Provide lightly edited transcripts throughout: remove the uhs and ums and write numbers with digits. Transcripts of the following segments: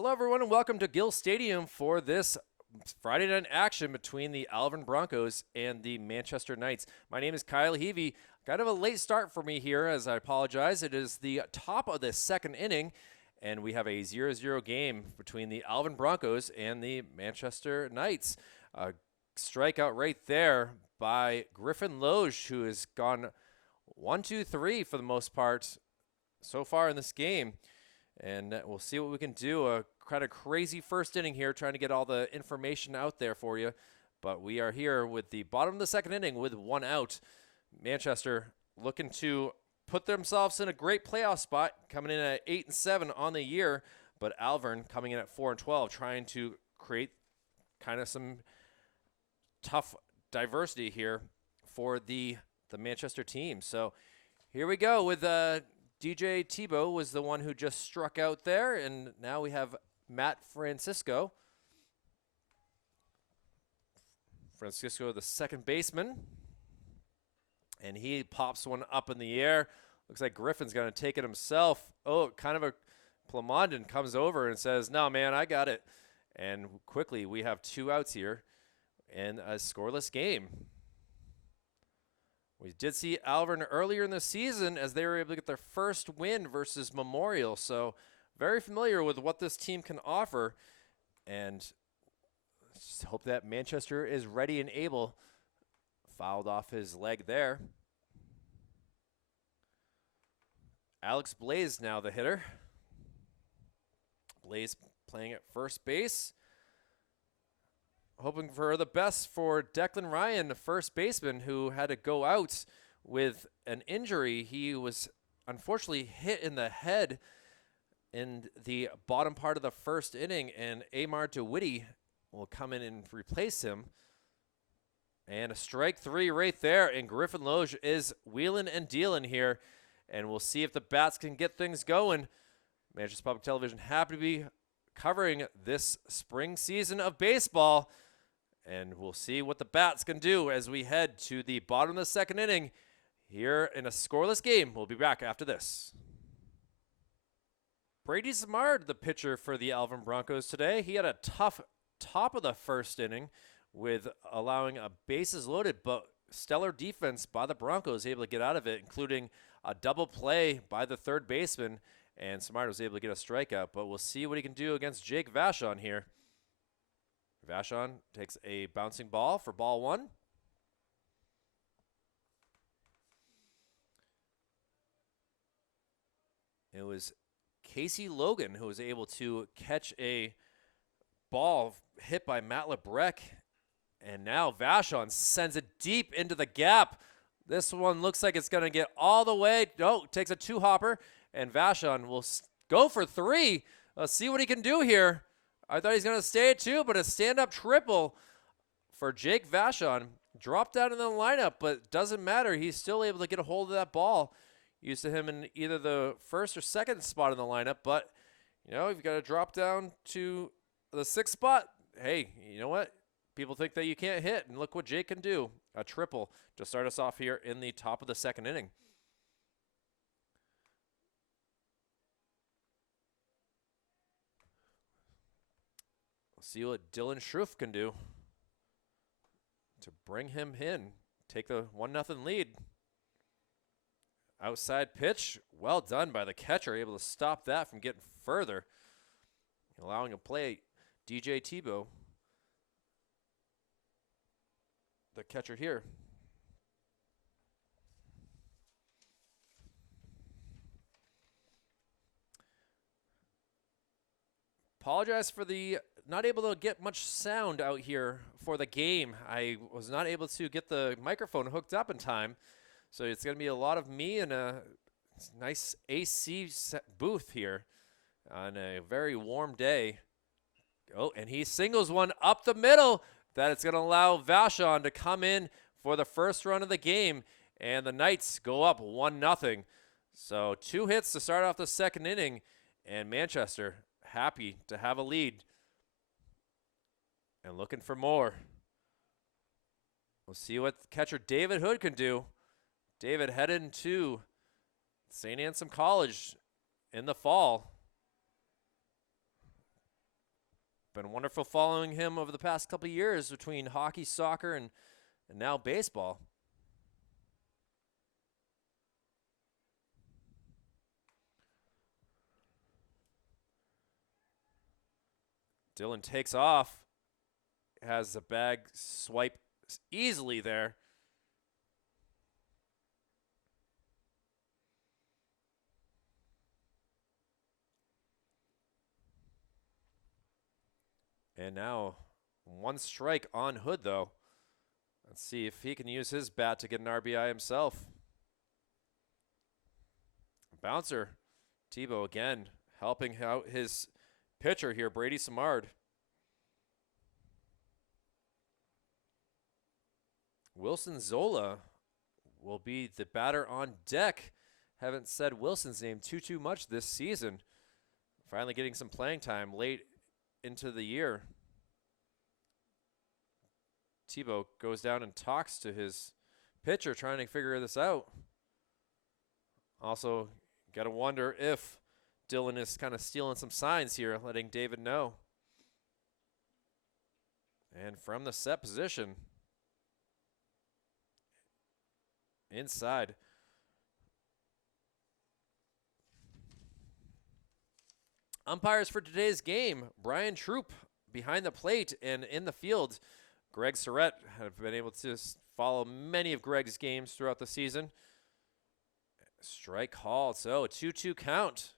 Hello, everyone, and welcome to Gill Stadium for this Friday night action between the Alvirne Broncos and the Manchester Knights. My name is Kyle Heavey. Kind of a late start for me here, as I apologize. It is the top of the second inning, and we have a 0-0 game between the Alvirne Broncos and the Manchester Knights. A strikeout right there by Griffin Loge, who has gone 1-2-3 for the most part so far in this game. And we'll see what we can do. A kind of crazy first inning here, trying to get all the information out there for you. But we are here with the bottom of the second inning with one out. Manchester looking to put themselves in a great playoff spot, coming in at 8-7 on the year. But Alvirne coming in at 4-12, trying to create kind of some tough diversity here for the Manchester team. So here we go with DJ Tebow was the one who just struck out there, and now we have Matt Francisco. Francisco, the second baseman, and he pops one up in the air. Looks like Griffin's going to take it himself. Oh, kind of a Plamondon comes over and says, "No, man, I got it." And quickly, we have two outs here in a scoreless game. We did see Alvirne earlier in the season as they were able to get their first win versus Memorial. So very familiar with what this team can offer. And just hope that Manchester is ready and able. Fouled off his leg there. Alex Blaze now the hitter. Blaze playing at first base. Hoping for the best for Declan Ryan, the first baseman, who had to go out with an injury. He was unfortunately hit in the head in the bottom part of the first inning, and Amar DeWitty will come in and replace him. And a strike three right there, and Griffin Loge is wheeling and dealing here, and we'll see if the bats can get things going. Manchester Public Television happy to be covering this spring season of baseball. And we'll see what the bats can do as we head to the bottom of the second inning here in a scoreless game. We'll be back after this. Brady Zamard, the pitcher for the Alvirne Broncos today. He had a tough top of the first inning with allowing a bases loaded, but stellar defense by the Broncos, able to get out of it, including a double play by the third baseman. And Zamard was able to get a strikeout, but we'll see what he can do against Jake Vachon here. Vachon takes a bouncing ball for ball one. It was Casey Logan who was able to catch a ball hit by Matt LeBrec. And now Vachon sends it deep into the gap. This one looks like it's going to get all the way. No, takes a two-hopper. And Vachon will go for three. Let's see what he can do here. I thought he's going to stay at two, but a stand-up triple for Jake Vachon. Dropped out in the lineup, but doesn't matter. He's still able to get a hold of that ball. Used to him in either the first or second spot in the lineup, but, you know, you've got to drop down to the sixth spot. Hey, you know what? People think that you can't hit, and look what Jake can do. A triple to start us off here in the top of the second inning. See what Dylan Schruff can do to bring him in. Take the 1-0 lead. Outside pitch. Well done by the catcher. Able to stop that from getting further. Allowing a play. DJ Tebow, the catcher here. Apologize for the not able to get much sound out here for the game. I was not able to get the microphone hooked up in time. So it's going to be a lot of me in a nice AC booth here on a very warm day. Oh, and he singles one up the middle. That it's going to allow Vachon to come in for the first run of the game. And the Knights go up 1-0. So 2 hits to start off the second inning. And Manchester happy to have a lead. And looking for more. We'll see what catcher David Hood can do. David headed to St. Anselm College in the fall. been wonderful following him over the past couple of years between hockey, soccer, and now baseball. Dylan takes off, has the bag swipe easily there. And now one strike on Hood, though. Let's see if he can use his bat to get an RBI himself. Bouncer. Tebow again helping out his pitcher here, Brady Simard. Wilson Zola will be the batter on deck. Haven't said Wilson's name too much this season. Finally getting some playing time late into the year. Tebow goes down and talks to his pitcher, trying to figure this out. Also, got to wonder if Dylan is kind of stealing some signs here, letting David know. And from the set position, inside. Umpires for today's game, Brian Troop behind the plate and in the field. Greg Surrett have been able to follow many of Greg's games throughout the season. Strike called, so a 2-2 count.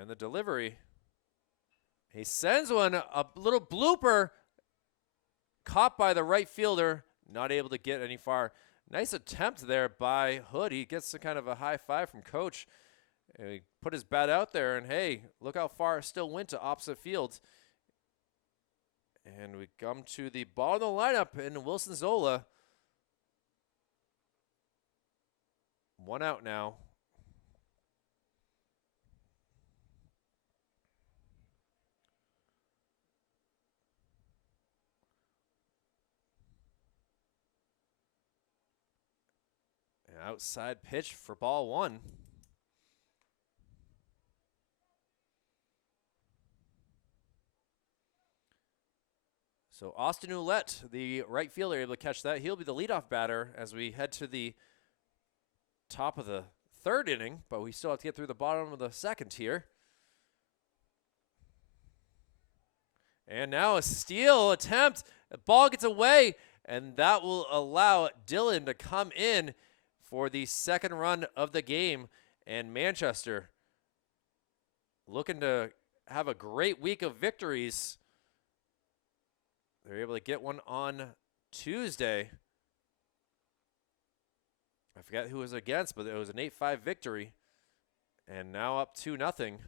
And the delivery. He sends one, a little blooper, caught by the right fielder, not able to get any far. Nice attempt there by Hood. He gets a kind of a high five from Coach. He put his bat out there, and hey, look how far it still went to opposite field. And we come to the bottom of the lineup in Wilson Zola. One out now. Outside pitch for ball one. So Austin Ouellette, the right fielder, able to catch that. He'll be the leadoff batter as we head to the top of the third inning, but we still have to get through the bottom of the second here. And now a steal attempt. The ball gets away, and that will allow Dylan to come in for the second run of the game. And Manchester looking to have a great week of victories. They're able to get one on Tuesday. I forget who it was against, but it was an 8-5 victory. And now up 2-0.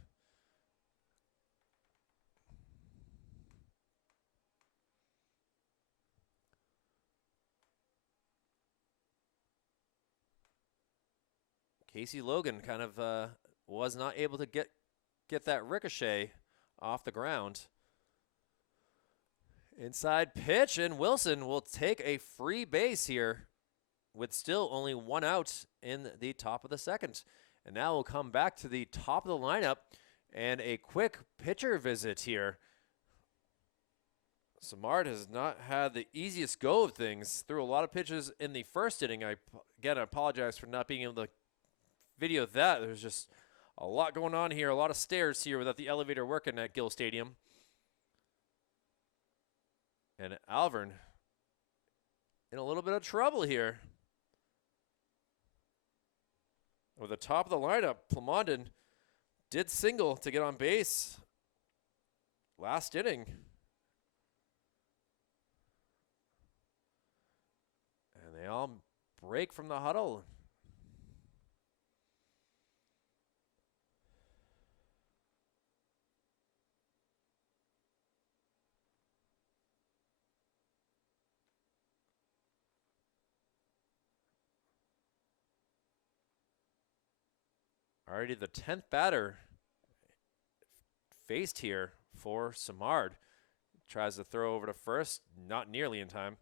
Casey Logan kind of was not able to get that ricochet off the ground. Inside pitch, and Wilson will take a free base here with still only one out in the top of the second. And now we'll come back to the top of the lineup and a quick pitcher visit here. Simard has not had the easiest go of things. Threw a lot of pitches in the first inning. I apologize for not being able to video that. There's just a lot going on here, a lot of stairs here without the elevator working at Gill Stadium. And Alvirne in a little bit of trouble here. With the top of the lineup, Plamondon did single to get on base last inning. And they all break from the huddle. Already the 10th batter faced here for Simard. tries to throw over to first, not nearly in time.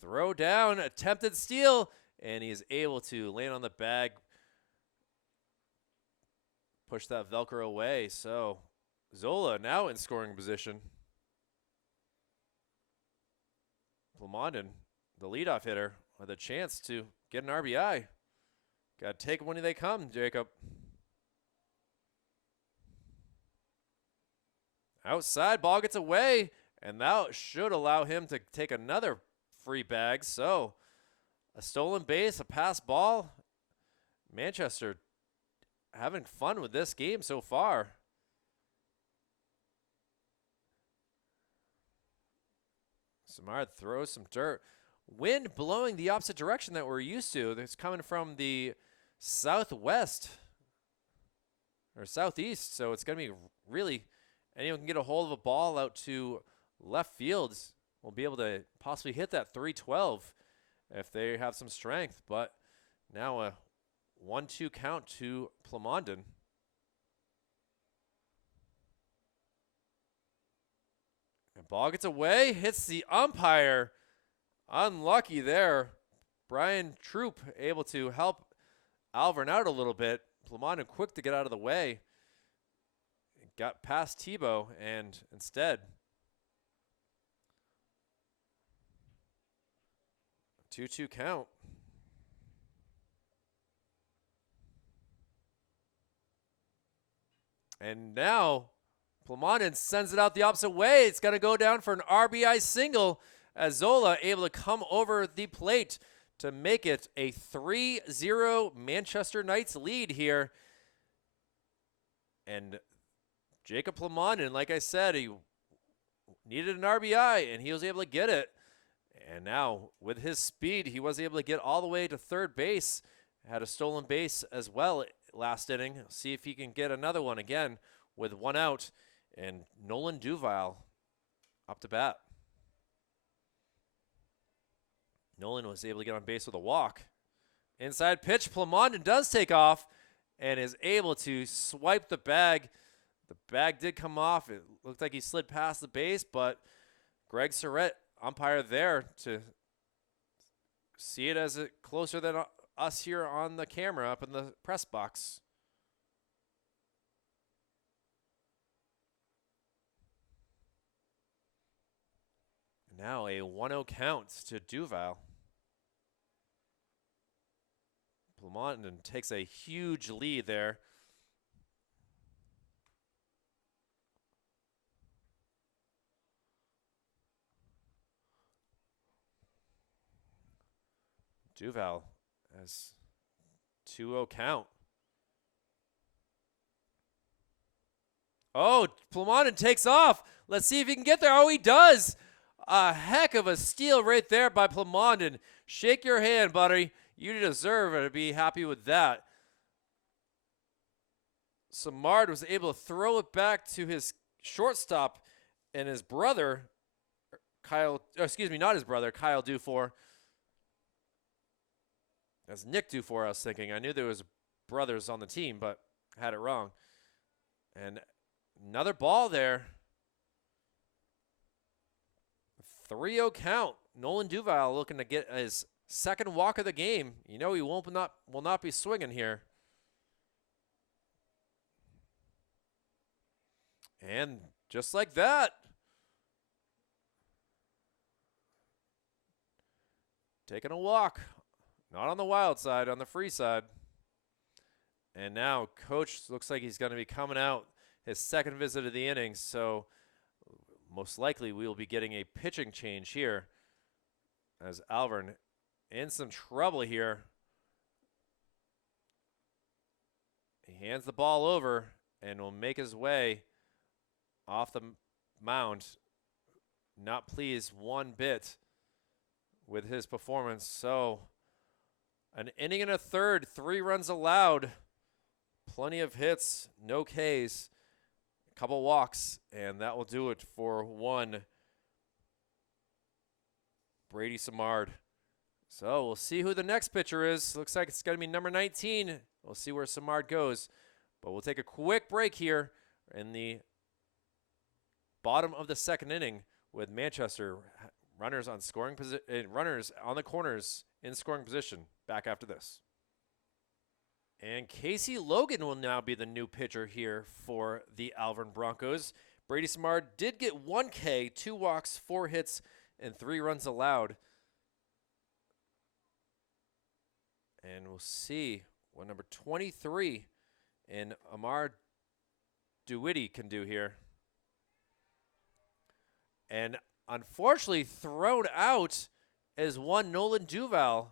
Throw down, attempted steal, and he is able to land on the bag, push that Velcro away. So Zola now in scoring position. Plamondon, the leadoff hitter, with a chance to get an RBI. Got to take them when they come, Jacob. Outside, ball gets away, and that should allow him to take another free bag. So a stolen base, a pass ball. Manchester having fun with this game so far. Samard throws some dirt. Wind blowing the opposite direction that we're used to. It's coming from the southwest or southeast. So it's going to be really, anyone can get a hold of a ball out to left field. Will be able to possibly hit that 312 if they have some strength. But now a 1-2 count to Plamondon. And ball gets away, hits the umpire. Unlucky there. Brian Troop able to help Alvirne out a little bit. Plamondon quick to get out of the way. Got past Tebow, and instead 2-2 count. And now Plamondon sends it out the opposite way. It's going to go down for an RBI single as Zola able to come over the plate to make it a 3-0 Manchester Knights lead here. And Jacob Plamondon, like I said, he needed an RBI, and he was able to get it. And now, with his speed, he was able to get all the way to third base. Had a stolen base as well last inning. See if he can get another one again with one out. And Nolan Duval up to bat. Nolan was able to get on base with a walk. Inside pitch, Plamondon does take off and is able to swipe the bag. The bag did come off. It looked like he slid past the base, but Greg Surratt, umpire there to see it as it closer than us here on the camera up in the press box. Now a 1-0 count to Duval. Plamondon takes a huge lead there. Duval has 2-0 count. Oh, Plamondon takes off. Let's see if he can get there. Oh, he does. A heck of a steal right there by Plamondon. Shake your hand, buddy. You deserve to be happy with that. Samard was able to throw it back to his shortstop, and his brother, Kyle, excuse me, not his brother, Kyle Dufour. That's Nick Dufour I was thinking. I knew there was brothers on the team, but I had it wrong. And another ball there. 3-0 count. Nolan Duval looking to get his second walk of the game. You know he will not be swinging here. And just like that, taking a walk. Not on the wild side, on the free side. And now Coach looks like he's going to be coming out his second visit of the innings. So most likely we will be getting a pitching change here as Alvirne in some trouble here. He hands the ball over and will make his way off the mound. Not pleased one bit with his performance. So an inning and a third, 3 runs allowed, plenty of hits, no Ks, a couple walks, and that will do it for one Brady Samard. So we'll see who the next pitcher is. Looks like it's going to be number 19. We'll see where Samard goes. But we'll take a quick break here in the bottom of the second inning with Manchester runners on scoring runners on the corners in scoring position. Back after this. And Casey Logan will now be the new pitcher here for the Alvirne Broncos. Brady Samard did get 1 K, 2 walks, 4 hits, and 3 runs allowed. And we'll see what number 23 in Amar Dewitty can do here. And unfortunately thrown out is one Nolan Duval.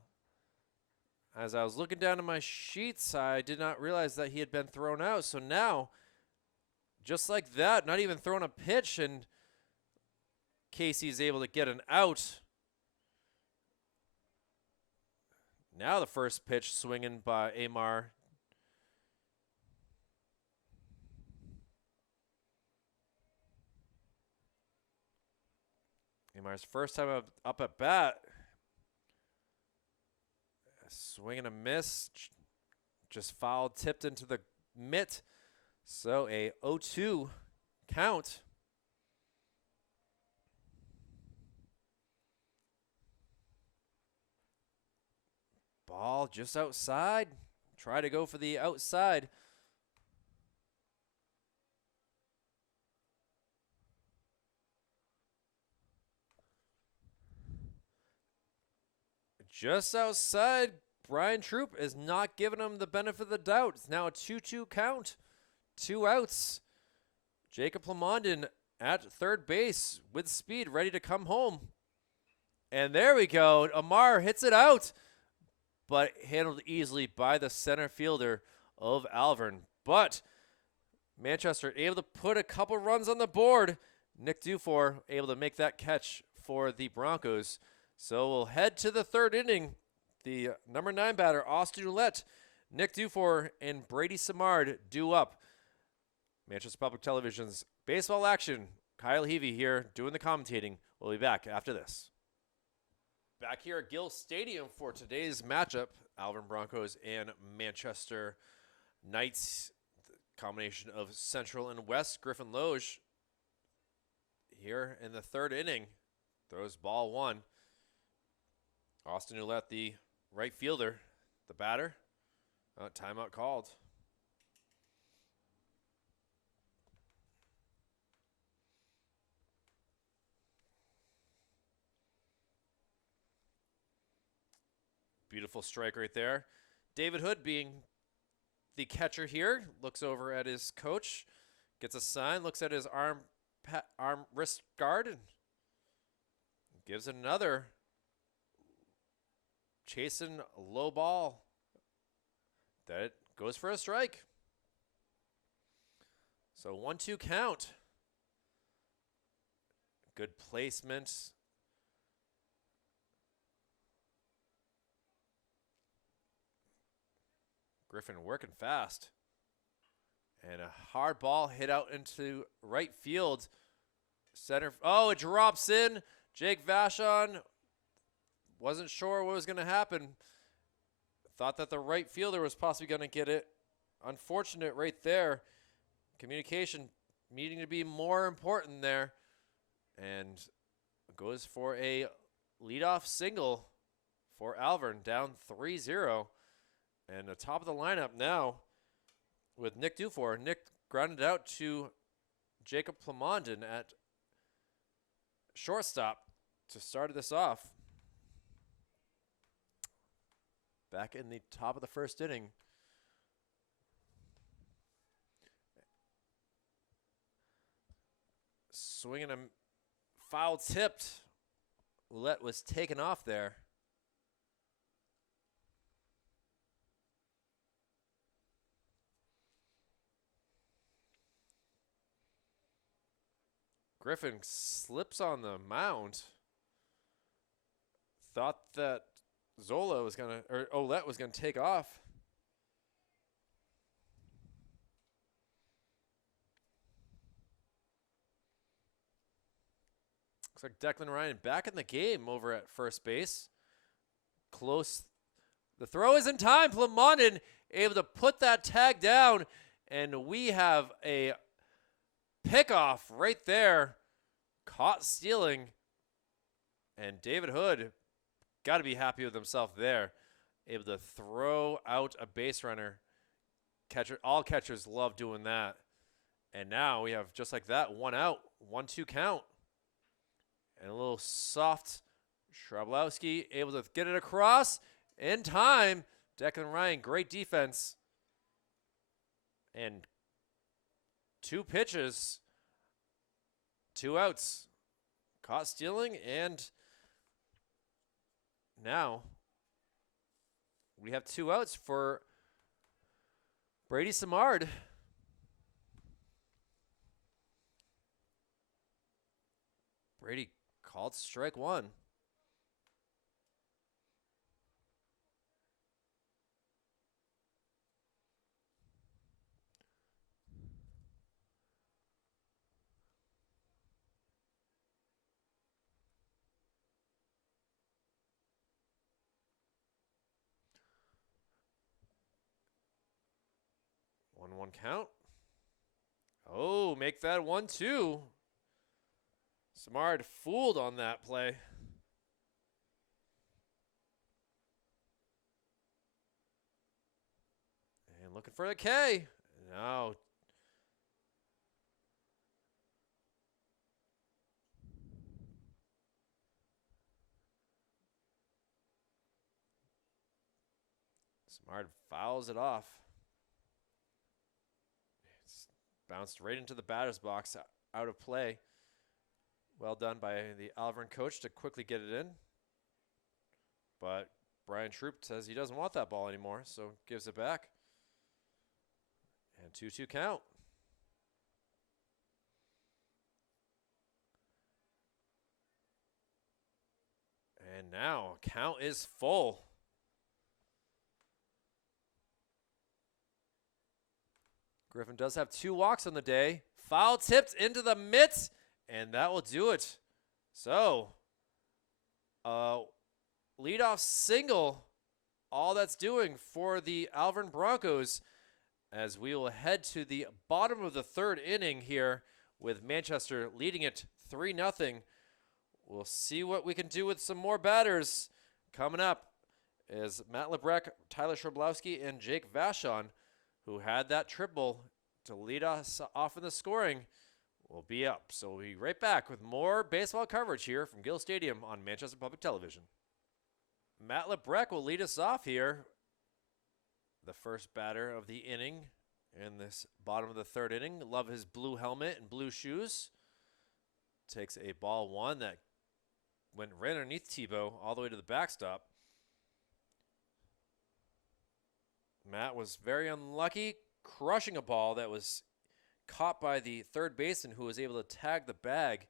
As I was looking down at my sheets, I did not realize that he had been thrown out. So now, just like that, not even throwing a pitch, and Casey is able to get an out. Now the first pitch swinging by Amar. Amar's first time up at bat. Swing and a miss. Just fouled, tipped into the mitt. So a 0-2 count. Ball just outside. Try to go for the outside. Just outside. Brian Troop is not giving him the benefit of the doubt. It's now a 2-2 count. 2 outs. Jacob Plamondon at third base with speed, ready to come home. And there we go. Amar hits it out, but handled easily by the center fielder of Alvirne. But Manchester able to put a couple runs on the board. Nick Dufour able to make that catch for the Broncos. So we'll head to the third inning. The number 9 batter, Austin Ouellette, Nick Dufour, and Brady Samard due up. Manchester Public Television's baseball action. Kyle Heavey here doing the commentating. We'll be back after this. Back here at Gill Stadium for today's matchup, Alvirne Broncos and Manchester Knights. The combination of Central and West. Griffin Loge here in the third inning. Throws ball 1. Austin Ouellette, the right fielder, the batter. Timeout called. Beautiful strike right there. David Hood being the catcher here. Looks over at his coach. Gets a sign. Looks at his arm wrist guard. And gives another. Chasing a low ball. That goes for a strike. So 1-2 count. Good placement. Griffin working fast. And a hard ball hit out into right field. Center. Oh, it drops in. Jake Vachon wasn't sure what was going to happen. Thought that the right fielder was possibly going to get it. Unfortunate right there. Communication needing to be more important there. And goes for a leadoff single for Alvirne, down 3-0. And the top of the lineup now with Nick Dufour. Nick grounded out to Jacob Plamondon at shortstop to start this off. Back in the top of the first inning. Swinging a foul tipped. Ouellette was taken off there. Griffin slips on the mound. Thought that Ouellette was gonna take off. Looks like Declan Ryan back in the game over at first base. close. The throw is in time. Plumondon able to put that tag down, and we have a pickoff right there. Caught stealing, and David Hood got to be happy with himself there. Able to throw out a base runner. All catchers love doing that. And now we have, just like that, 1 out, 1-2 count. And a little soft Shrabowski able to get it across in time. Declan Ryan, great defense. And 2 pitches, 2 outs. Caught stealing, and now we have 2 outs for Brady Simard. Brady called strike 1. One count. Oh, make that 1-2. Simard fooled on that play. And looking for the K. No. Simard fouls it off. It's bounced right into the batter's box, out of play. Well done by the Alvirne coach to quickly get it in. But Brian Troop says he doesn't want that ball anymore, so gives it back. And 2-2 count. And now count is full. Griffin does have 2 walks on the day. Foul tipped into the mitts, and that will do it. So, leadoff single, all that's doing for the Alvirne Broncos, as we will head to the bottom of the 3rd inning here with Manchester leading it 3-0. We'll see what we can do with some more batters. Coming up is Matt Lebrecht, Tyler Shrabowski, and Jake Vachon, who had that triple to lead us off in the scoring, will be up. So we'll be right back with more baseball coverage here from Gill Stadium on Manchester Public Television. Matt Lebrecht will lead us off here. The first batter of the inning in this bottom of the 3rd inning. Love his blue helmet and blue shoes. Takes a ball 1 that went right underneath Tebow all the way to the backstop. Matt was very unlucky, crushing a ball that was caught by the third baseman, who was able to tag the bag.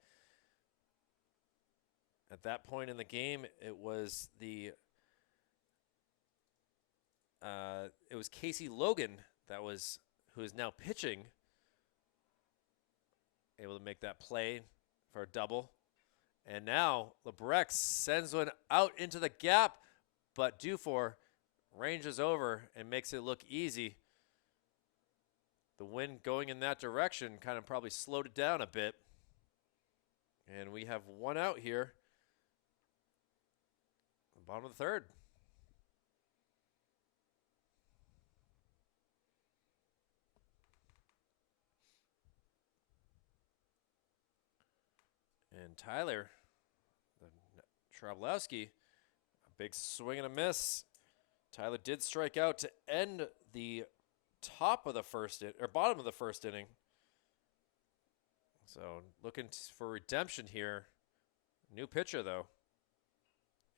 At that point in the game, it was Casey Logan who is now pitching, able to make that play for a double. And now Lebrecht sends one out into the gap, but Dufour ranges over and makes it look easy. The wind going in that direction kind of probably slowed it down a bit. And we have 1 out here. Bottom of the 3rd. And Tyler Shrabowski, a big swing and a miss. Tyler did strike out to end the bottom of the 1st inning. So looking for redemption here. New pitcher though.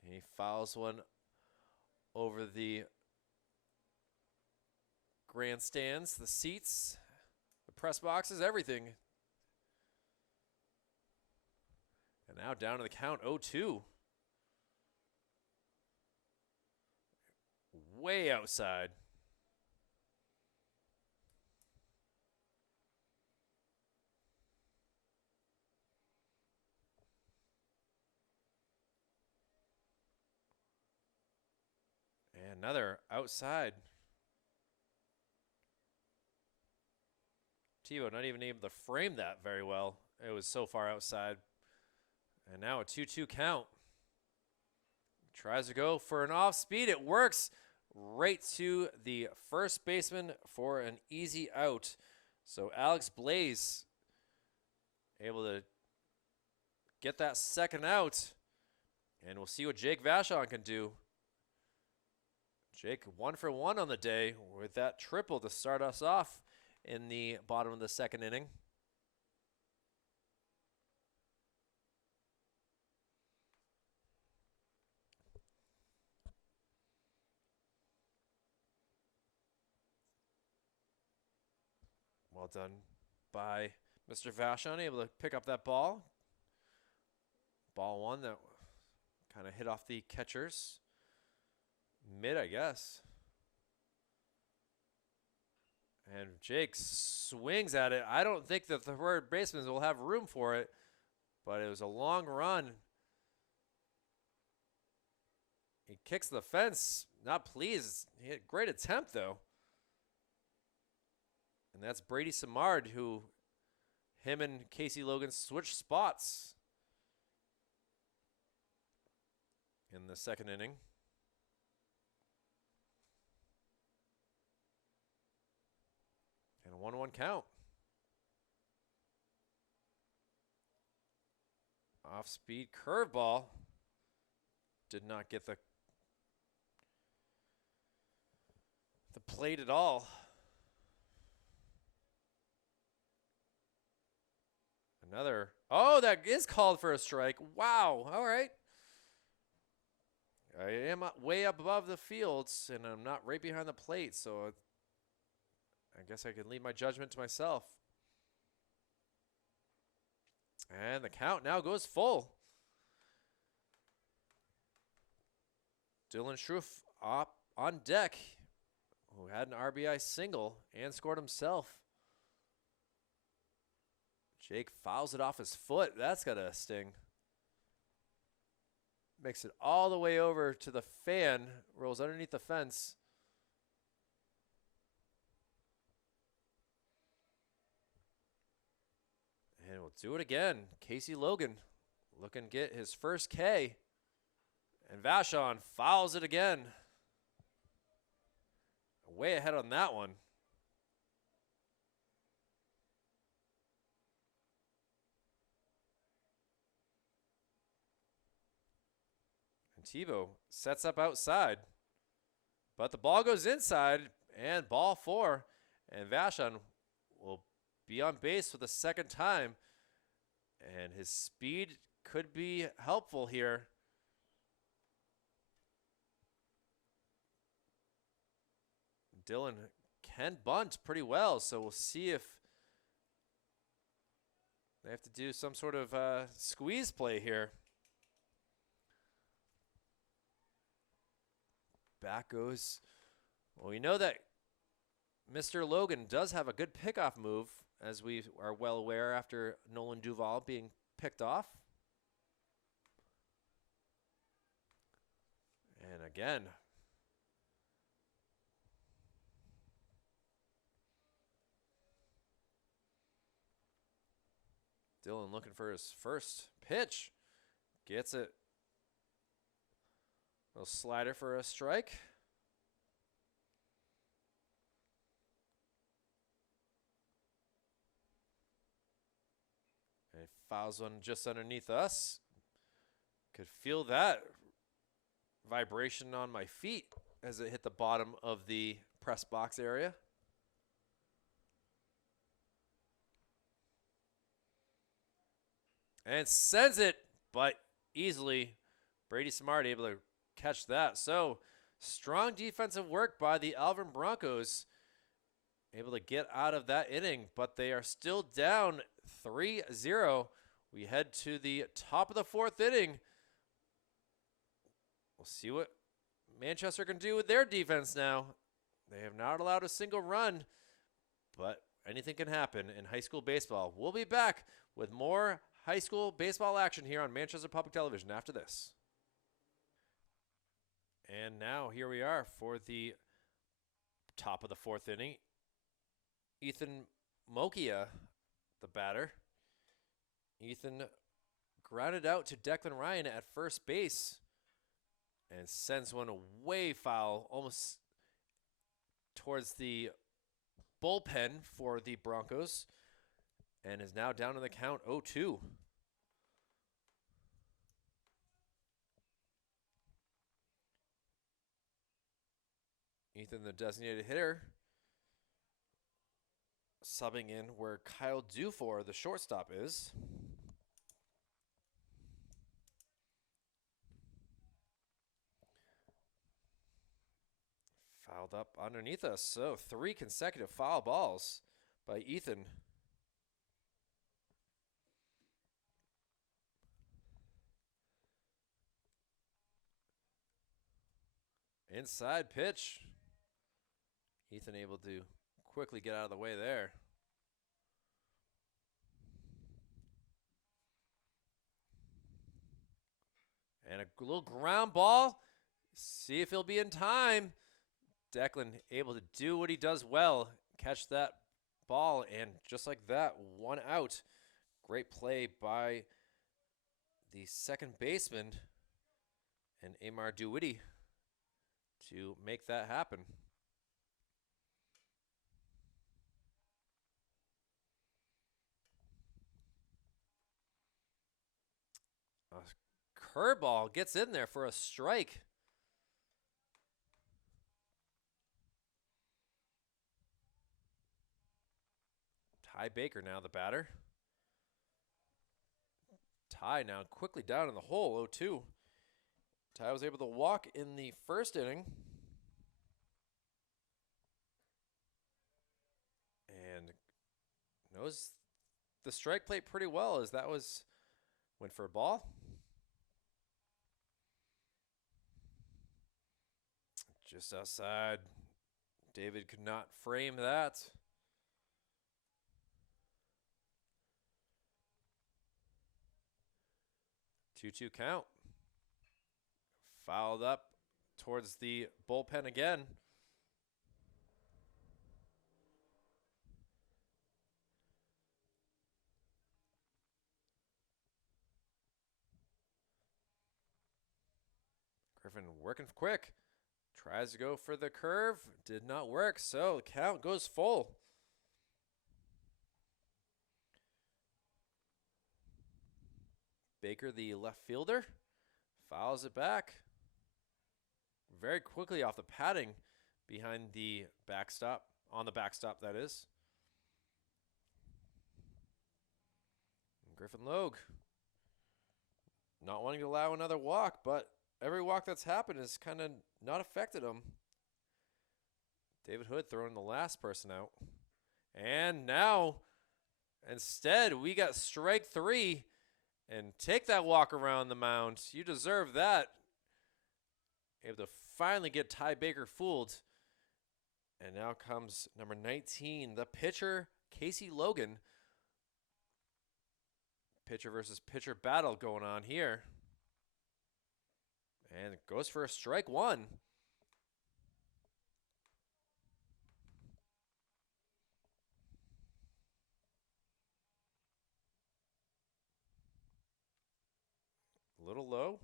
He fouls one over the grandstands, the seats, the press boxes, everything. And now down to the count, 0-2. Way outside. Another outside. Tebow not even able to frame that very well. It was so far outside. And now a 2-2 count. Tries to go for an off speed. It works right to the first baseman for an easy out. So Alex Blaze able to get that second out. And we'll see what Jake Vachon can do. Jake 1 for 1 on the day with that triple to start us off in the bottom of the second inning. Well done by Mr. Vachon, able to pick up that ball. Ball one that kind of hit off the catcher's mid, I guess. And Jake swings at it. I don't think that the third baseman will have room for it, but it was a long run. He kicks the fence. Not pleased. He had a great attempt, though. And that's Brady Simard, who him and Casey Logan switched spots in the second inning. And a 1-1 count. Off-speed curveball. Did not get the plate at all. Another. Oh, that is called for a strike. Wow. All right. I am way up above the fields, and I'm not right behind the plate, so I guess I can leave my judgment to myself. And the count now goes full. Dylan Schruff up on deck, who had an RBI single and scored himself. Jake fouls it off his foot. That's got to sting. Makes it all the way over to the fan. Rolls underneath the fence. And we'll do it again. Casey Logan looking to get his first K. And Vachon fouls it again. Way ahead on that one. Tebow sets up outside, but the ball goes inside, and ball 4, and Vachon will be on base for the second time, and his speed could be helpful here. Dylan can bunt pretty well, so we'll see if they have to do some sort of squeeze play here. Back goes. Well, we know that Mr. Logan does have a good pickoff move, as we are well aware after Nolan Duval being picked off. And again, Dylan looking for his first pitch. Gets it. Little slider for a strike. And it fouls one just underneath us. Could feel that vibration on my feet as it hit the bottom of the press box area. And sends it, but easily. Brady Simard able to catch that. So strong defensive work by the Alvirne Broncos, able to get out of that inning, but they are still down 3-0. We head to the top of the 4th inning. We'll see what Manchester can do with their defense now. They have not allowed a single run, but anything can happen in high school baseball. We'll be back with more high school baseball action here on Manchester Public Television after this. And now here we are for the top of the 4th inning. Ethan Mokia, the batter. Ethan grounded out to Declan Ryan at first base and sends one way foul, almost towards the bullpen for the Broncos, and is now down in the count 0-2. Ethan, the designated hitter, subbing in where Kyle Dufour, the shortstop, is. Fouled up underneath us, so 3 consecutive foul balls by Ethan. Inside pitch. Ethan able to quickly get out of the way there. And a little ground ball. See if he'll be in time. Declan able to do what he does well. Catch that ball, and just like that, 1 out. Great play by the second baseman and Amar Dewitty to make that happen. A curveball gets in there for a strike. Ty Baker now the batter. Ty now quickly down in the hole, 0-2. Ty was able to walk in the first inning. And knows the strike plate pretty well, as that went for a ball. Just outside. David could not frame that. Two count. Fouled up towards the bullpen again. Griffin working quick. Tries to go for the curve. Did not work, so the count goes full. Baker, the left fielder, fouls it back very quickly off the padding behind the backstop, on the backstop, that is. And Griffin Logue not wanting to allow another walk, but every walk that's happened has kind of not affected him. David Hood throwing the last person out. And now, instead, we got strike 3. And take that walk around the mound. You deserve that. Able to finally get Ty Baker fooled. And now comes number 19, the pitcher, Casey Logan. Pitcher versus pitcher battle going on here. And it goes for a strike 1. A little low.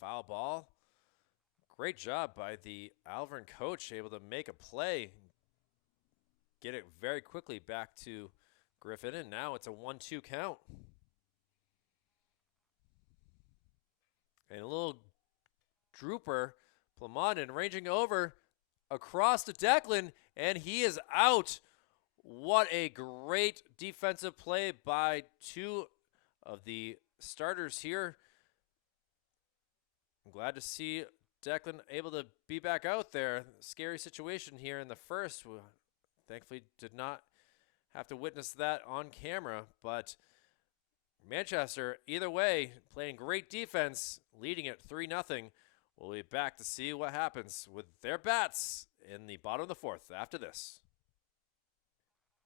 Foul ball. Great job by the Alvirne coach, able to make a play, get it very quickly back to Griffin, and now it's a 1-2 count. And a little drooper, Plamondon ranging over across to Declan, and he is out. What a great defensive play by 2 of the starters here. I'm glad to see Declan able to be back out there. Scary situation here in the first. We thankfully did not have to witness that on camera, but Manchester, either way, playing great defense, leading it 3-0. We'll be back to see what happens with their bats in the bottom of the fourth after this.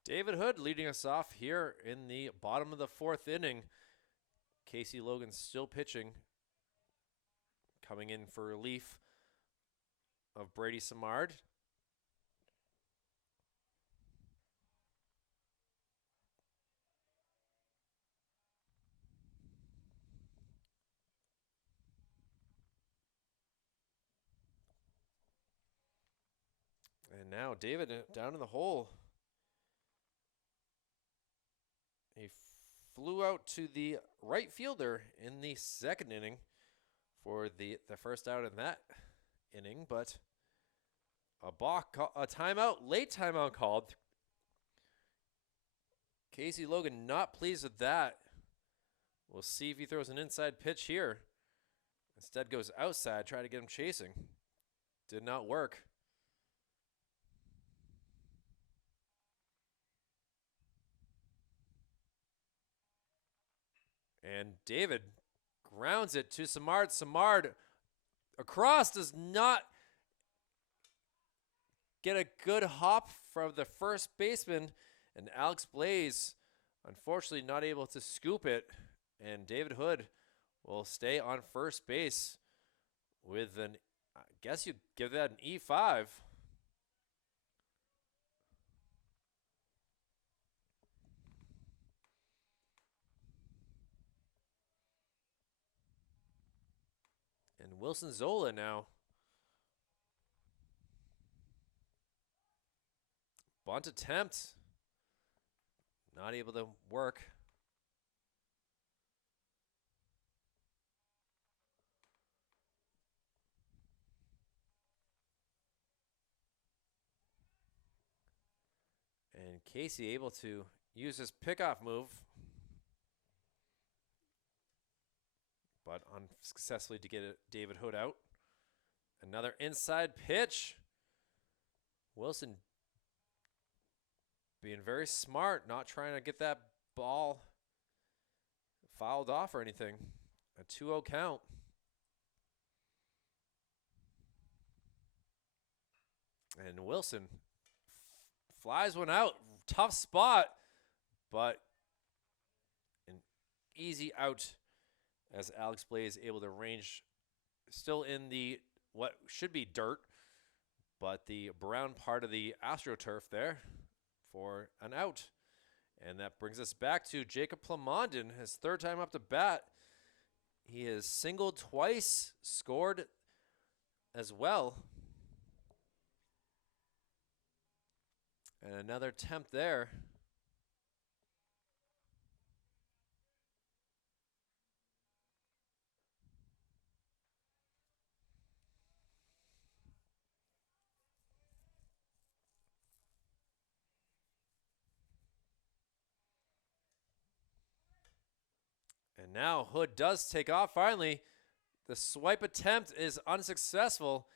David Hood leading us off here in the bottom of the fourth inning. Casey Logan still pitching, coming in for relief of Brady Samard. And now David down in the hole. He flew out to the right fielder in the second inning for the first out in that inning, but a timeout, late timeout called. Casey Logan not pleased with that. We'll see if he throws an inside pitch here. Instead goes outside, try to get him chasing. Did not work. And David grounds it to Samard. Samard across does not get a good hop from the first baseman. And Alex Blaze, unfortunately, not able to scoop it. And David Hood will stay on first base with an, I guess you'd give that an E5. And Wilson Zola now. Bunt attempt. Not able to work. And Casey able to use his pickoff move, but unsuccessfully to get David Hood out. Another inside pitch. Wilson being very smart, not trying to get that ball fouled off or anything. A 2-0 count. And Wilson flies one out. Tough spot, but an easy out as Alex Blaze able to range still in the what should be dirt, but the brown part of the AstroTurf there for an out. And that brings us back to Jacob Plamondon, his third time up to bat. He has singled twice, scored as well. And another attempt there. And now Hood does take off finally. The swipe attempt is unsuccessful,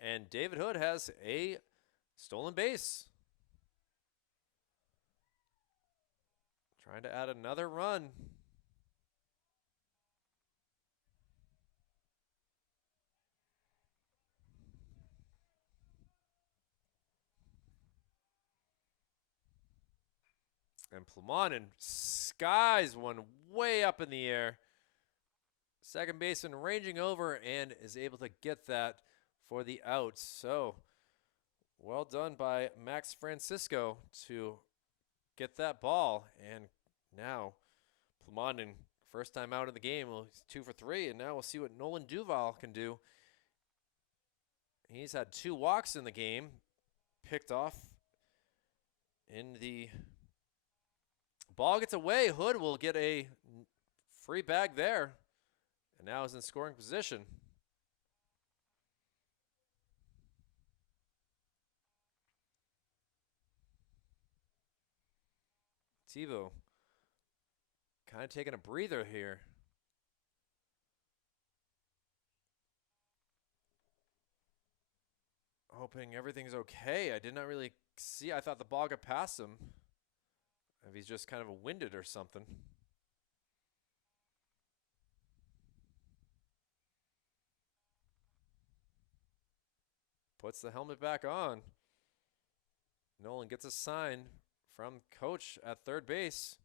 and David Hood has a stolen base. Trying to add another run. And Plamondon skies one way up in the air. Second baseman ranging over and is able to get that for the out. So, well done by Max Francisco to get that ball. And now Plamondon, first time out in the game, well, he's 2 for 3. And now we'll see what Nolan Duval can do. He's had 2 walks in the game, picked off in the ball gets away. Hood will get a free bag there. And now is in scoring position. Tebow kind of taking a breather here. Hoping everything's okay. I did not really see. I thought the ball got past him. If he's just kind of winded or something. puts the helmet back on. Nolan gets a sign from coach at third base.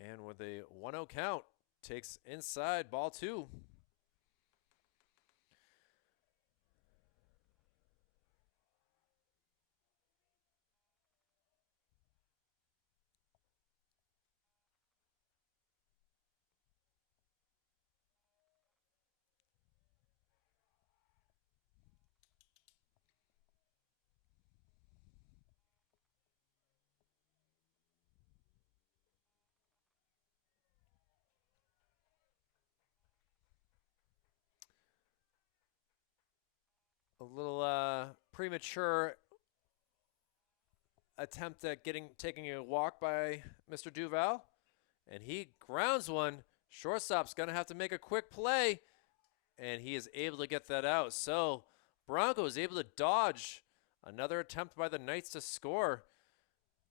And with a 1-0 count, takes inside ball 2. A little premature attempt at taking a walk by Mr. Duval, and he grounds one. Shortstop's going to have to make a quick play, and he is able to get that out. So Broncos able to dodge another attempt by the Knights to score.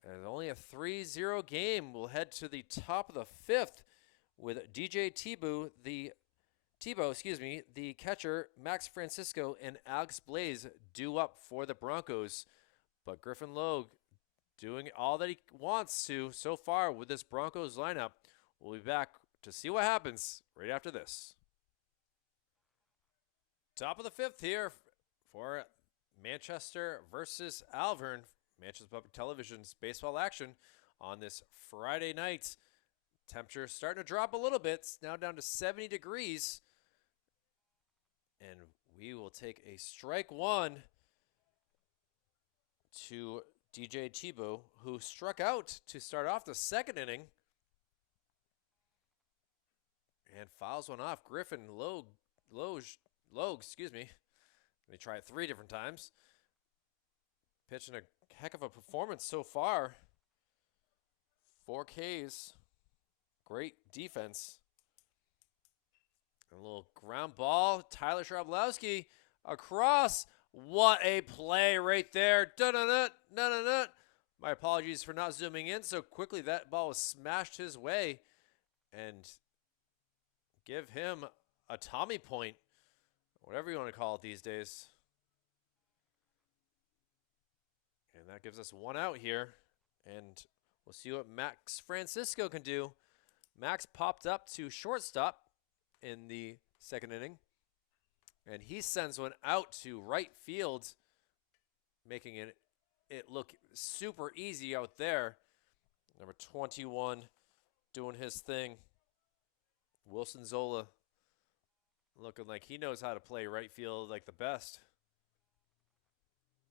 And only a 3-0 game. We'll head to the top of the 5th with DJ Tebow, the catcher, Max Francisco, and Alex Blaze due up for the Broncos. But Griffin Logue doing all that he wants to so far with this Broncos lineup. We'll be back to see what happens right after this. Top of the 5th here for Manchester versus Alvirne. Manchester Public Television's baseball action on this Friday night. Temperature starting to drop a little bit. It's now down to 70 degrees. And we will take a strike one to DJ Tebow, who struck out to start off the second inning. And fouls one off. Griffin Logue, excuse me. Let me try it 3 different times. Pitching a heck of a performance so far. 4 Ks. Great defense. A little ground ball. Tyler Schablowski across. What a play right there. Da-da-da. My apologies for not zooming in so quickly. That ball was smashed his way. And give him a Tommy point. Whatever you want to call it these days. And that gives us 1 out here. And we'll see what Max Francisco can do. Max popped up to shortstop in the second inning. And he sends one out to right field, making it look super easy out there. Number 21 doing his thing. Wilson Zola looking like he knows how to play right field like the best.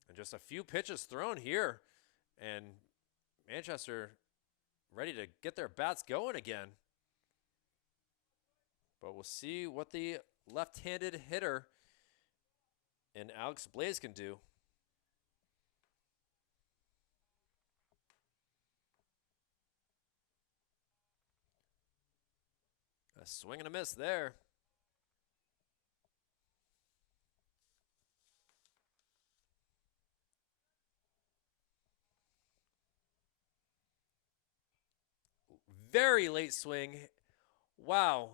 And just a few pitches thrown here. And Manchester ready to get their bats going again. But we'll see what the left-handed hitter and Alex Blaze can do. A swing and a miss there. Very late swing. Wow.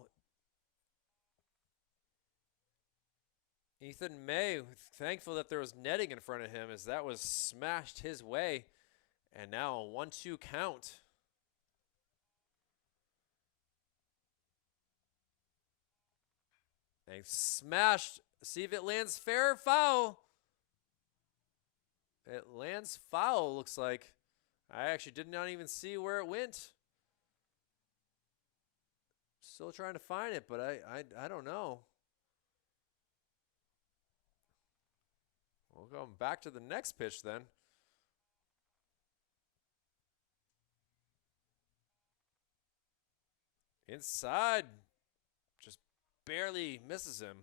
Ethan May, thankful that there was netting in front of him as that was smashed his way. And now a 1-2 count. And smashed. See if it lands fair or foul. It lands foul, looks like. I actually did not even see where it went. Still trying to find it, but I don't know. We'll go back to the next pitch then. Inside. Just barely misses him.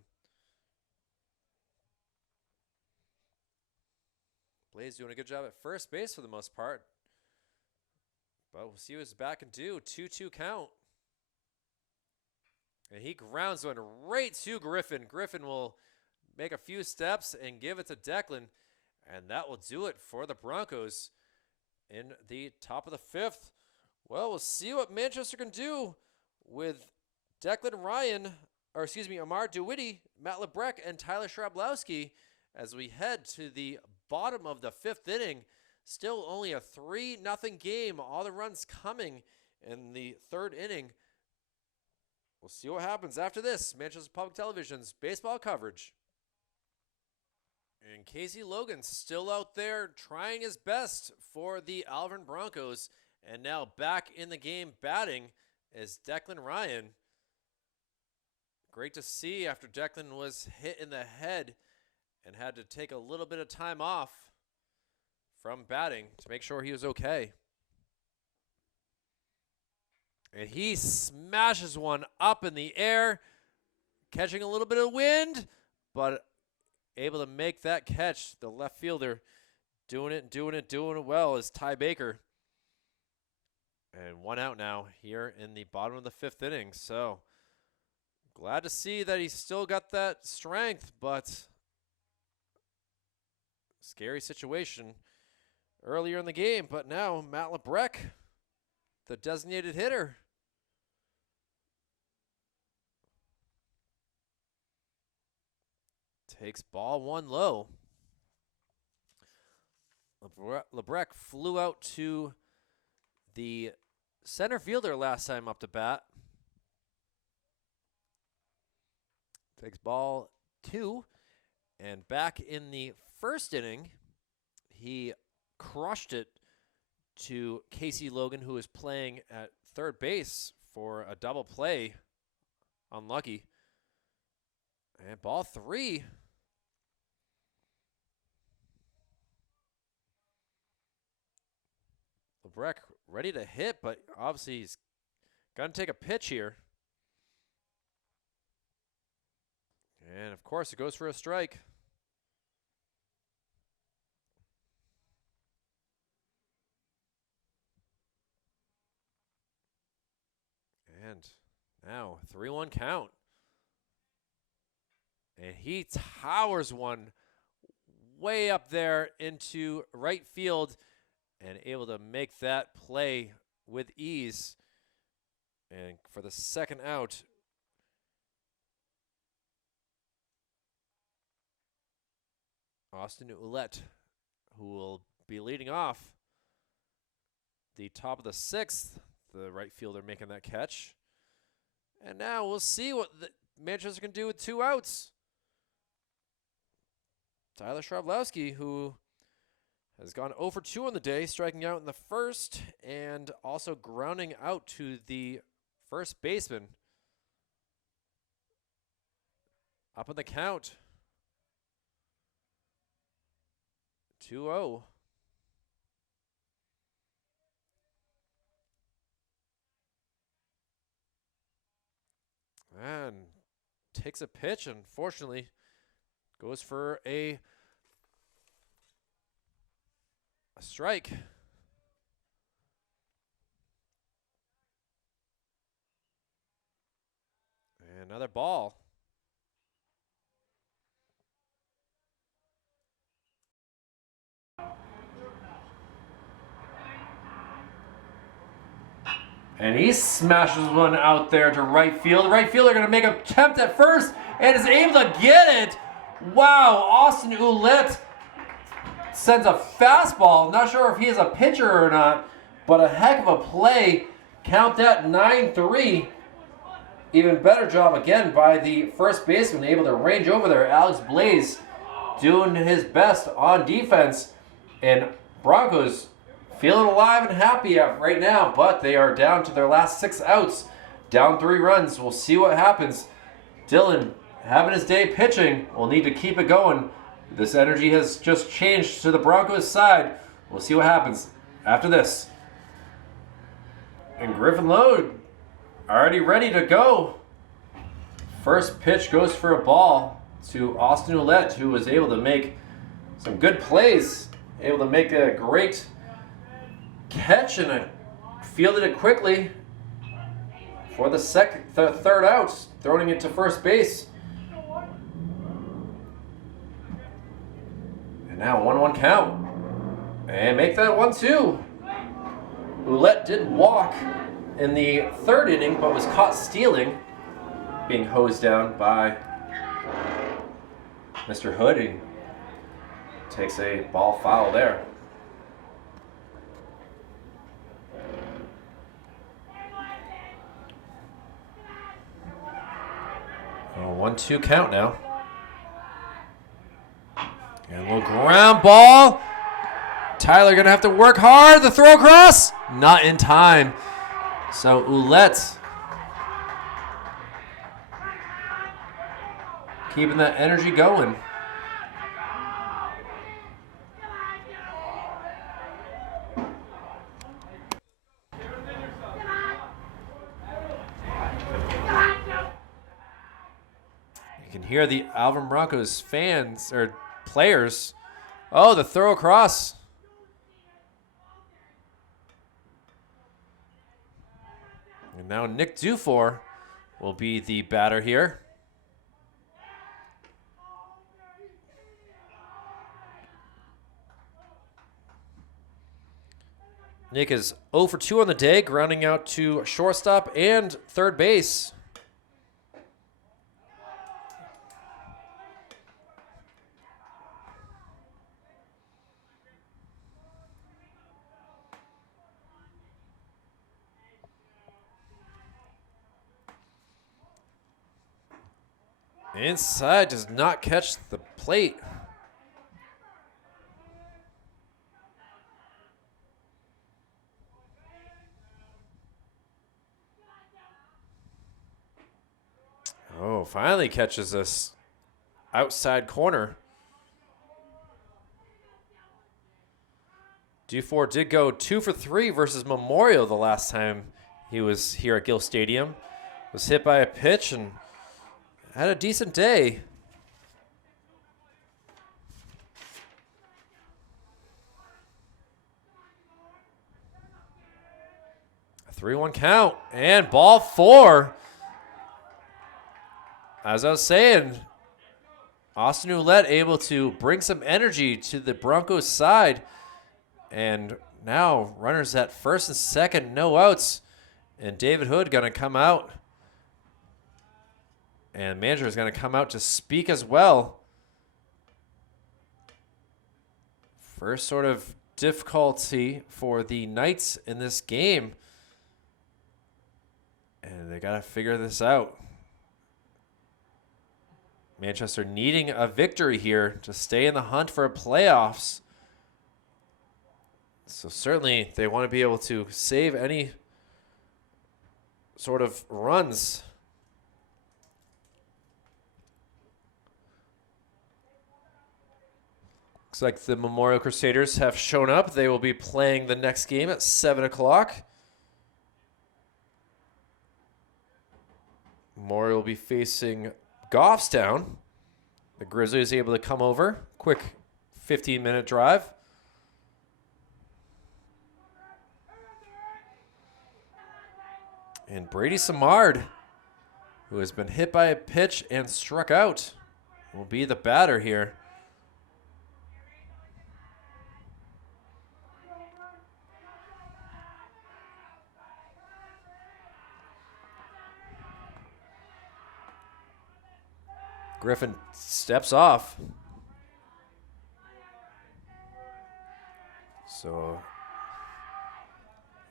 Blaze doing a good job at first base for the most part. But we'll see what his bat can do. 2-2 count. And he grounds one right to Griffin. Griffin will make a few steps and give it to Declan. And that will do it for the Broncos in the top of the 5th. Well, we'll see what Manchester can do with Declan Ryan Amar DeWitty, Matt Lebrecht, and Tyler Schrablowski as we head to the bottom of the 5th inning. Still only a 3-0 game. All the runs coming in the 3rd inning. We'll see what happens after this. Manchester Public Television's baseball coverage. And Casey Logan still out there trying his best for the Alvirne Broncos. And now back in the game batting is Declan Ryan. Great to see after Declan was hit in the head and had to take a little bit of time off from batting to make sure he was okay. And he smashes one up in the air, catching a little bit of wind, but able to make that catch. The left fielder doing it well is Ty Baker. And 1 out now here in the bottom of the 5th inning. So glad to see that he's still got that strength, but scary situation earlier in the game. But now Matt Lebrecht, the designated hitter. Takes ball 1 low. Lebrecht flew out to the center fielder last time up to bat. Takes ball 2. And back in the 1st inning, he crushed it to Casey Logan, who was playing at 3rd base for a double play. Unlucky. And ball 3. Lebrecht ready to hit, but obviously he's going to take a pitch here. And, of course, it goes for a strike. And now 3-1 count. And he towers one way up there into right field and able to make that play with ease. And for the 2nd out, Austin Ouellette, who will be leading off the top of the 6th, the right fielder making that catch. And now we'll see what the Manchester can do with 2 outs. Tyler Schrablowski, who has gone 0 for 2 on the day, striking out in the 1st and also grounding out to the first baseman. Up in the count. 2-0. And takes a pitch, unfortunately. Goes for a strike. And another ball. And he smashes one out there to right field. The right fielder going to make an attempt at first and is able to get it. Wow, Austin Ouellette sends a fastball. Not sure if he is a pitcher or not, but a heck of a play. Count that 9-3. Even better job again by the first baseman, able to range over there. Alex Blaze doing his best on defense. And Broncos feeling alive and happy right now, but they are down to their last 6 outs. Down 3 runs. We'll see what happens. Dylan, having his day pitching, will need to keep it going. This energy has just changed to the Broncos side. We'll see what happens after this. And Griffin Lowe already ready to go. First pitch goes for a ball to Austin Ouellette, who was able to make some good plays, able to make a great catch and fielded it quickly for the third out, throwing it to first base. And now 1-1 count. And make that 1-2. Ouellette did walk in the 3rd inning, but was caught stealing being hosed down by Mr. Hood. He takes a ball foul there. Oh, 1-2 count now. And a little ground ball. Tyler gonna have to work hard. The throw across, not in time. So Ouellette keeping that energy going. You can hear the Alvirne Broncos fans or players. Oh, the throw across. And now Nick Dufour will be the batter here. Nick is 0 for 2 on the day, grounding out to shortstop and third base. Inside does not catch the plate. Oh, finally catches this outside corner. Dufour did go 2 for 3 versus Memorial the last time he was here at Gill Stadium. Was hit by a pitch and had a decent day. A 3-1 count and ball 4. As I was saying, Austin Ouellette able to bring some energy to the Broncos side. And now runners at first and second, no outs. And David Hood going to come out. And manager is going to come out to speak as well. First sort of difficulty for the Knights in this game. And they got to figure this out. Manchester needing a victory here to stay in the hunt for playoffs. So certainly they want to be able to save any sort of runs. Looks like the Memorial Crusaders have shown up. They will be playing the next game at 7 o'clock. Memorial will be facing Goffstown. The Grizzlies able to come over. Quick 15-minute drive. And Brady Samard, who has been hit by a pitch and struck out, will be the batter here. Griffin steps off. So,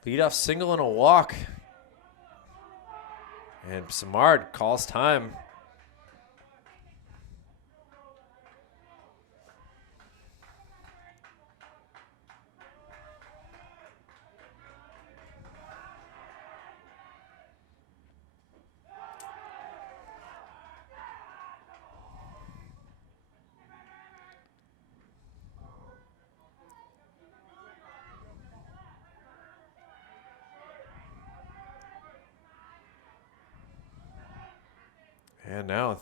leadoff single and a walk. And Samard calls time. And now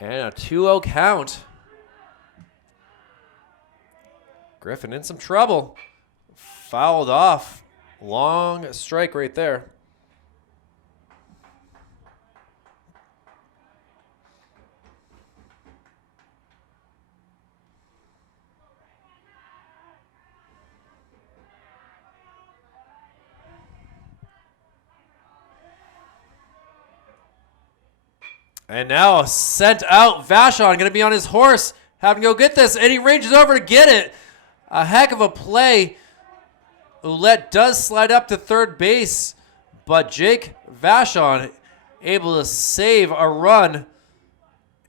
a 2-0 count. Griffin in some trouble. Fouled off. Long strike right there. And now sent out. Vashon going to be on his horse, having to go get this, and he ranges over to get it. A heck of a play. Ouellette does slide up to third base, but Jake Vashon able to save a run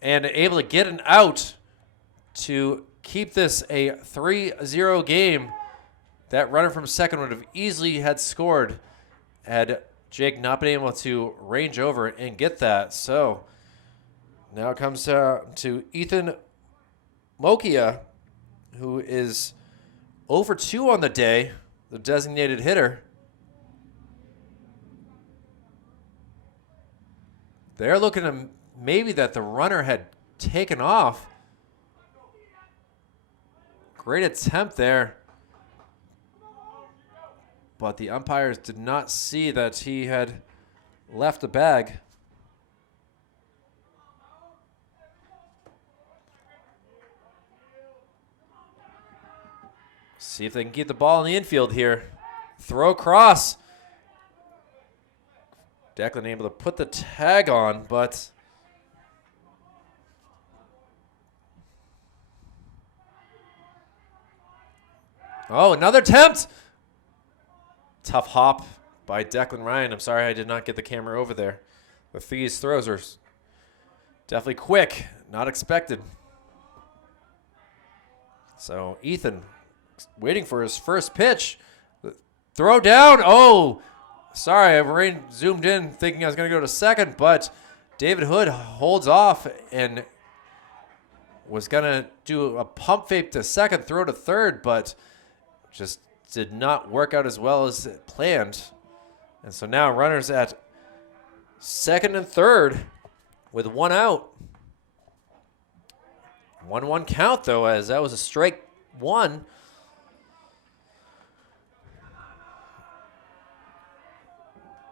and able to get an out to keep this a 3-0 game. That runner from second would have easily had scored had Jake not been able to range over and get that. So now it comes to Ethan Mokia, who is 0 for 2 on the day, the designated hitter. They're looking to maybe that the runner had taken off. Great attempt there. But the umpires did not see that he had left the bag. See if they can keep the ball in the infield here. Throw cross. Declan able to put the tag on, but oh, another attempt. Tough hop by Declan Ryan. I'm sorry I did not get the camera over there. But these throws are definitely quick, not expected. So Ethan waiting for his first pitch. Throw down. Oh, sorry, I zoomed in thinking I was going to go to second, but David Hood holds off and was going to do a pump fake to second, throw to third, but just did not work out as well as planned. And so now runners at second and third with one out. 1-1 count, though, as that was a strike one.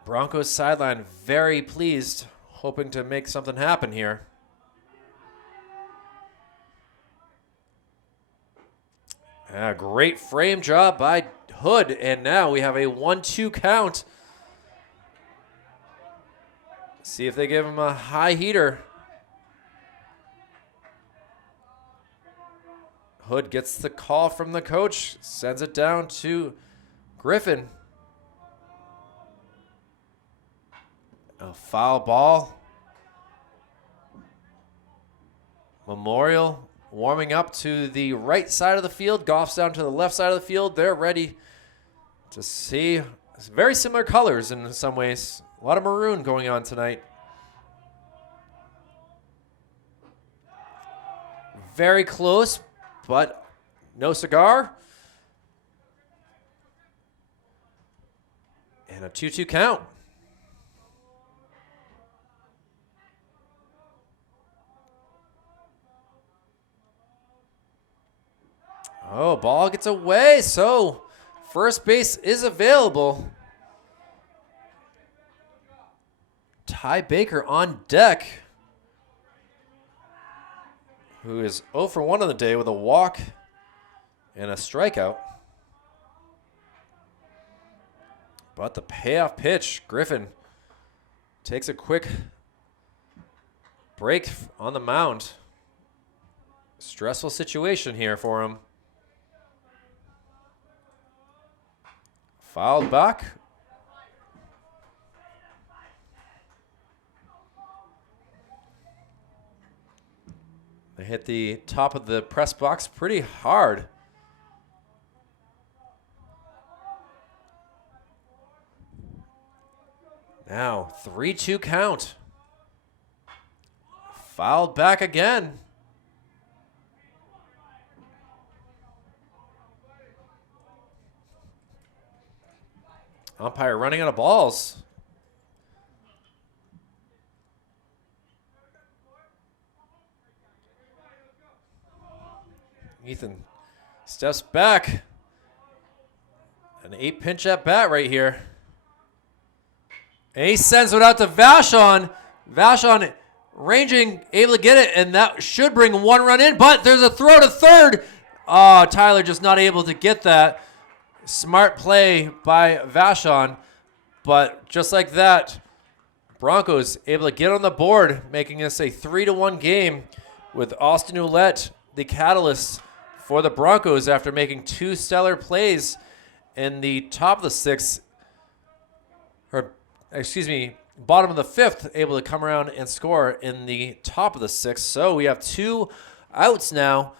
Broncos sideline very pleased, hoping to make something happen here. A great frame job by Hood, and now we have a 1-2 count. See if they give him a high heater. Hood gets the call from the coach, sends it down to Griffin. A foul ball. Memorial warming up to the right side of the field. Goff's down to the left side of the field. They're ready to see very similar colors in some ways. A lot of maroon going on tonight. Very close, but no cigar. And a 2-2 count. Oh, ball gets away, so first base is available. Ty Baker on deck, who is 0 for 1 on the day with a walk and a strikeout. But the payoff pitch, Griffin takes a quick break on the mound. Stressful situation here for him. Fouled back. They hit the top of the press box pretty hard. Now, 3-2 count. Fouled back again. Umpire running out of balls. Ethan steps back. An 8 pinch at bat right here. And he sends it out to Vashon. Vashon ranging, able to get it, and that should bring 1 run in, but there's a throw to third. Oh, Tyler just not able to get that. Smart play by Vashon, but just like that, Broncos able to get on the board, making this a 3-1 game with Austin Ouellette, the catalyst for the Broncos after making 2 stellar plays in the top of the 6th, or excuse me, bottom of the 5th, able to come around and score in the top of the 6th. So we have 2 outs now.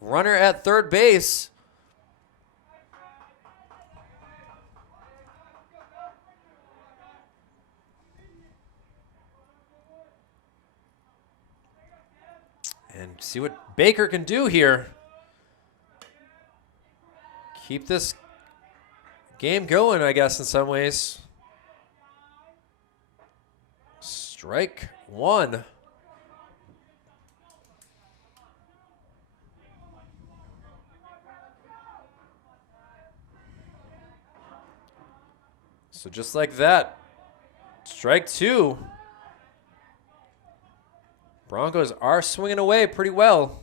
Runner at third base. And see what Baker can do here. Keep this game going, I guess, in some ways. Strike 1. So just like that, strike 2. Broncos are swinging away pretty well.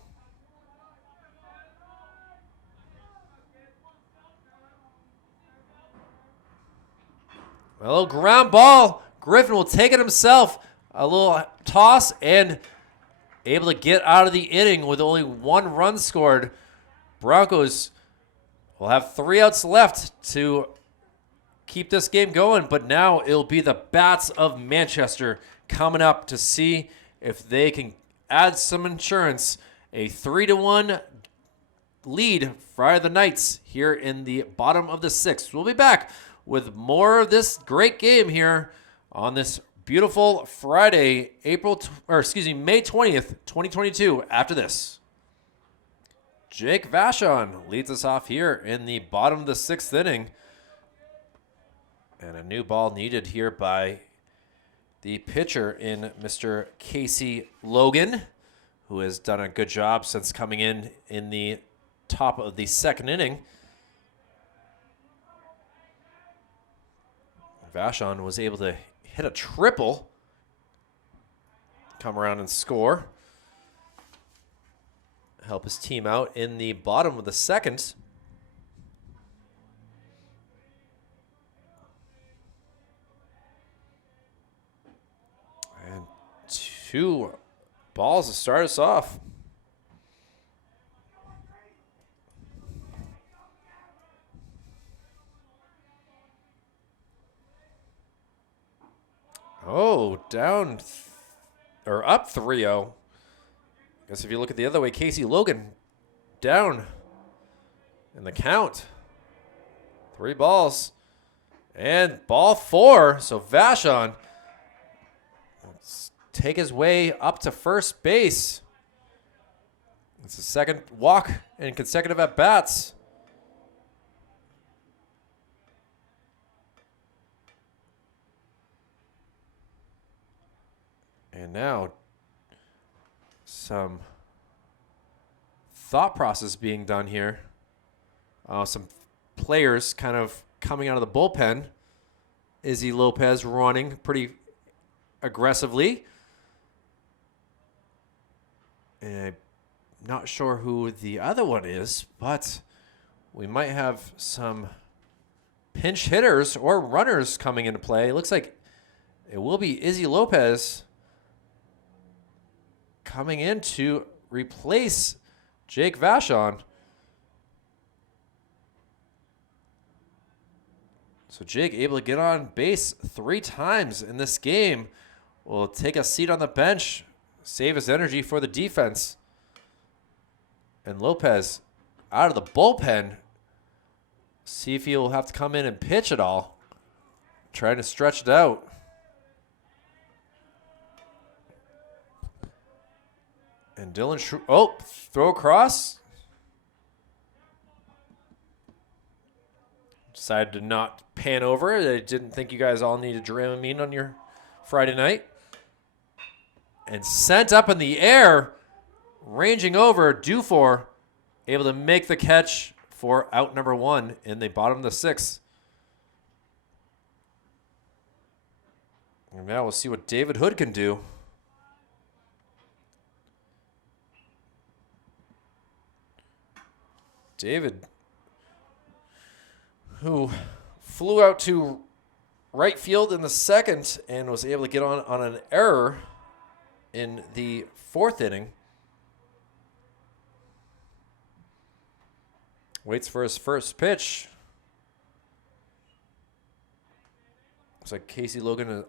A little ground ball. Griffin will take it himself. A little toss and able to get out of the inning with only 1 run scored. Broncos will have 3 outs left to keep this game going, but now it'll be the Bats of Manchester coming up to see if they can add some insurance. A 3-1 lead for the Knights here in the bottom of the 6th. We'll be back with more of this great game here on this beautiful Friday, May 20th, 2022 after this. Jake Vachon leads us off here in the bottom of the 6th inning. And a new ball needed here by the pitcher in Mr. Casey Logan, who has done a good job since coming in the top of the 2nd inning. Vachon was able to hit a triple, come around and score, help his team out in the bottom of the 2nd. And 2 balls to start us off. Oh, down or up 3-0. Guess if you look at the other way, Casey Logan down in the count. 3 balls and ball 4. So Vachon take his way up to first base. It's the 2nd walk in consecutive at-bats. And now some thought process being done here. Some players kind of coming out of the bullpen. Izzy Lopez running pretty aggressively. And I'm not sure who the other one is, but we might have some pinch hitters or runners coming into play. It looks like it will be Izzy Lopez coming in to replace Jake Vachon. So Jake able to get on base 3 times in this game. Will take a seat on the bench, save his energy for the defense. And Lopez out of the bullpen. See if he'll have to come in and pitch it all. Trying to stretch it out. And Dylan throw across. Decided to not pan over. I didn't think you guys all needed Dramamine on your Friday night. And sent up in the air, ranging over, Dufour, able to make the catch for out number 1 in the bottom of the 6th. And now we'll see what David Hood can do. David, who flew out to right field in the second and was able to get on an error in the fourth inning. Waits for his first pitch. Looks like Casey Logan is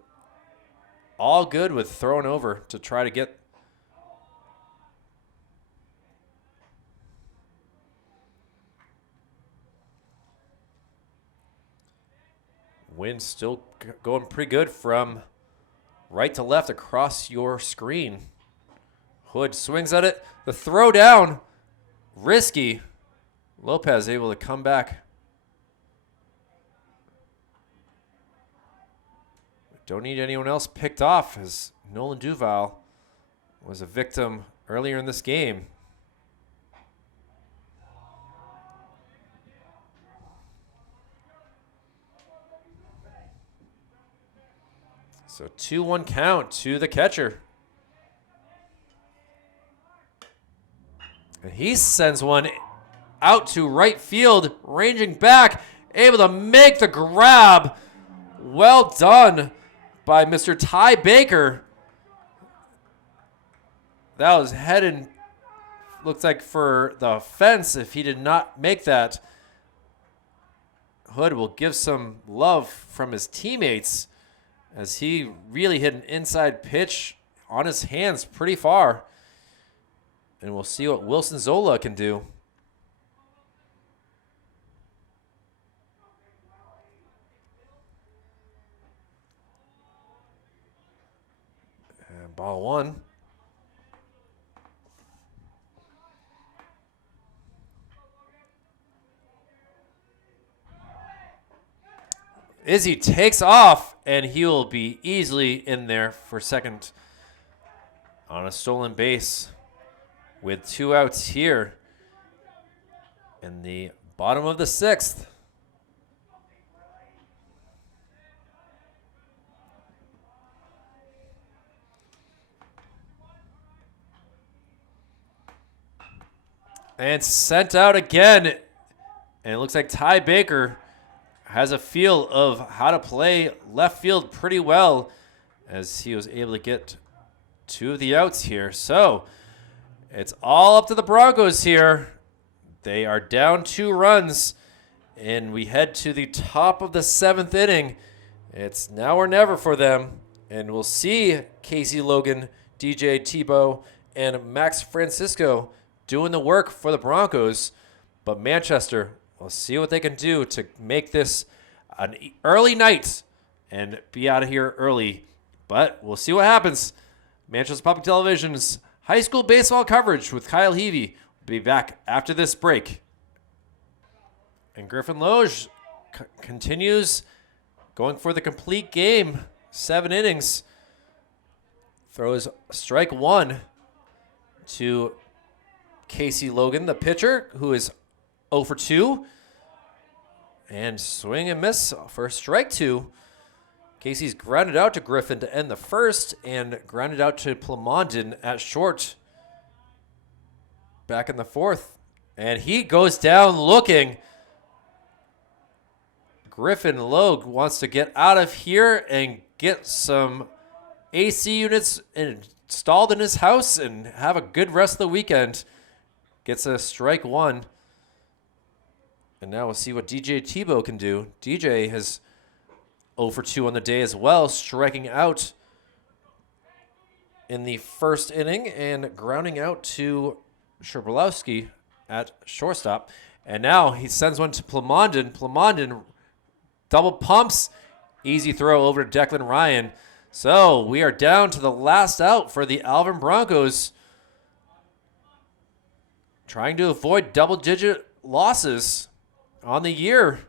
all good with throwing over to try to get. Wind still going pretty good from right to left across your screen. Hood swings at it. The throw down, risky. Lopez able to come back. Don't need anyone else picked off, as Nolan Duval was a victim earlier in this game. So 2-1 count to the catcher. And he sends one out to right field, ranging back, able to make the grab. Well done by Mr. Ty Baker. That was headed, looks like, for the fence if he did not make that. Hood will give some love from his teammates as he really hit an inside pitch on his hands pretty far. And we'll see what Wilson Zola can do. And ball one. Izzy takes off, and he will be easily in there for second on a stolen base with 2 outs here in the bottom of the 6th. And sent out again. And it looks like Ty Baker has a feel of how to play left field pretty well, as he was able to get 2 of the outs here. So it's all up to the Broncos here. They are down 2 runs, and we head to the top of the 7th inning. It's now or never for them, and we'll see Casey Logan, DJ Tebow, and Max Francisco doing the work for the Broncos. But Manchester, we'll see what they can do to make this an early night and be out of here early. But we'll see what happens. Manchester Public Television's high school baseball coverage with Kyle Heavey will be back after this break. And Griffin Loge continues going for the complete game. 7 innings. Throws strike 1 to Casey Logan, the pitcher, who is 0 for 2. And swing and miss for strike 2. Casey's grounded out to Griffin to end the first and grounded out to Plamondon at short back in the 4th. And he goes down looking. Griffin Logue wants to get out of here and get some AC units installed in his house and have a good rest of the weekend. Gets a strike 1. And now we'll see what DJ Tebow can do. DJ has 0 for 2 on the day as well, striking out in the first inning and grounding out to Sherbolowski at shortstop. And now he sends one to Plamondon. Plamondon double pumps. Easy throw over to Declan Ryan. So we are down to the last out for the Alvirne Broncos, trying to avoid double-digit losses on the year.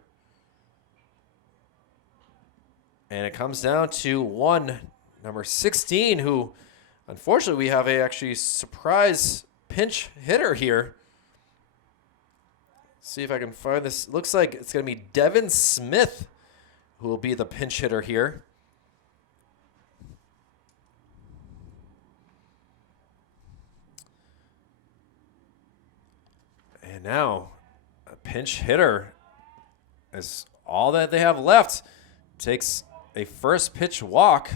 And it comes down to number 16, who unfortunately we have a actually surprise pinch hitter here. See if I can find this. Looks like it's going to be Devin Smith who will be the pinch hitter here. And now a pinch hitter is all that they have left. Takes a first pitch walk.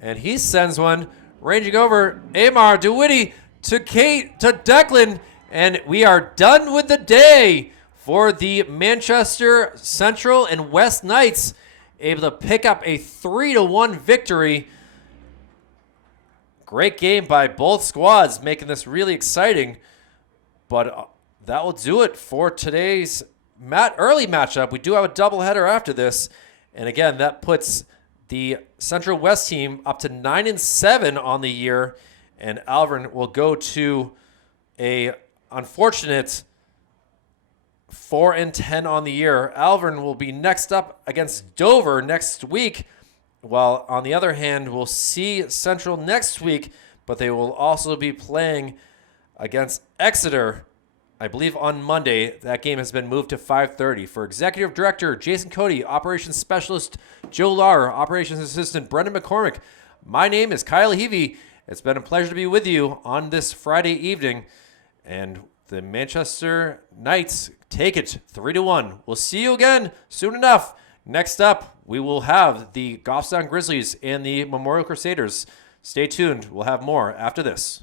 And he sends one ranging over Amar DeWitty to Kate, to Declan, and we are done with the day for the Manchester Central and West Knights, able to pick up a 3-1 victory. Great game by both squads, making this really exciting. But that will do it for today's early matchup. We do have a doubleheader after this. And again, that puts the Central West team up to 9-7 on the year. And Alvirne will go to a unfortunate 4-10 on the year. Alvirne will be next up against Dover next week. While on the other hand, we'll see Central next week, but they will also be playing against Exeter, I believe, on Monday. That game has been moved to 5:30. For Executive Director Jason Cody, Operations Specialist Joe Lauer, Operations Assistant Brendan McCormick, my name is Kyle Heavey. It's been a pleasure to be with you on this Friday evening. And the Manchester Knights take it 3-1. We'll see you again soon enough. Next up, we will have the Goffstown Grizzlies and the Memorial Crusaders. Stay tuned. We'll have more after this.